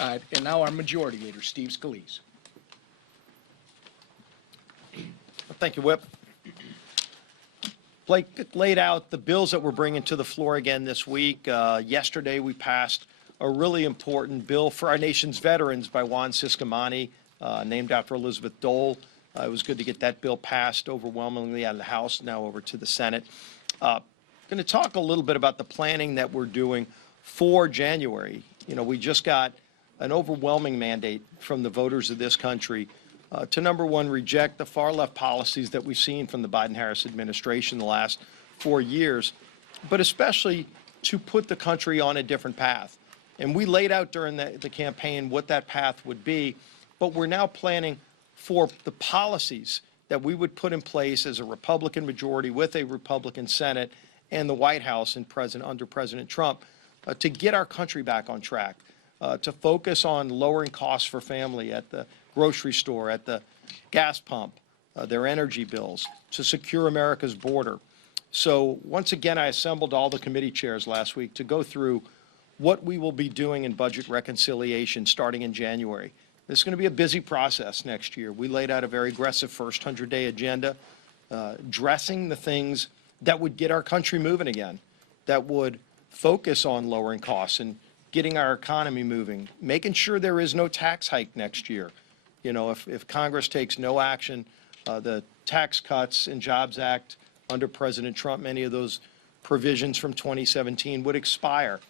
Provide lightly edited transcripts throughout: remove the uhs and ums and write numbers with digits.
And now our Majority Leader, Steve Scalise. Thank you, Whip. Blake laid out the bills that we're bringing to the floor again this week. Yesterday, we passed a really important bill for our nation's veterans by Juan Ciscomani, named after Elizabeth Dole. It was good to get that bill passed overwhelmingly out of the House, now over to the Senate. Going to talk a little bit about the planning that we're doing for January. You know, we just got an overwhelming mandate from the voters of this country to, number one, reject the far-left policies that we've seen from the Biden-Harris administration the last 4 years, but especially to put the country on a different path. And we laid out during the campaign what that path would be, but we're now planning for the policies that we would put in place as a Republican majority with a Republican Senate and the White House under President Trump to get our country back on track, to focus on lowering costs for family at the grocery store, at the gas pump, their energy bills, to secure America's border. So once again, I assembled all the committee chairs last week to go through what we will be doing in budget reconciliation starting in January. This is going to be a busy process next year. We laid out a very aggressive first 100-day agenda, addressing the things that would get our country moving again, that would focus on lowering costs and getting our economy moving, making sure there is no tax hike next year. You know, if Congress takes no action, the Tax Cuts and Jobs Act under President Trump, many of those provisions from 2017 would expire,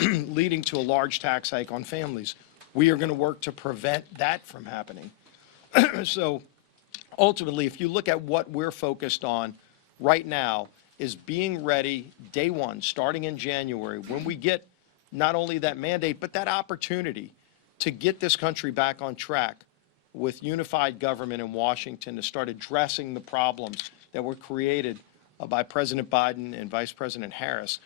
leading to a large tax hike on families. We are going to work to prevent that from happening. So ultimately, if you look at what we're focused on right now, is being ready day one, starting in January, when we get not only that mandate, but that opportunity to get this country back on track with unified government in Washington to start addressing the problems that were created by President Biden and Vice President Harris.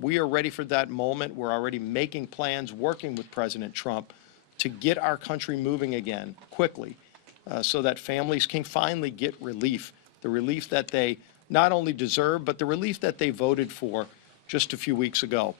We are ready for that moment. We're already making plans, working with President Trump to get our country moving again quickly so that families can finally get relief, the relief that they not only deserve, but the relief that they voted for just a few weeks ago.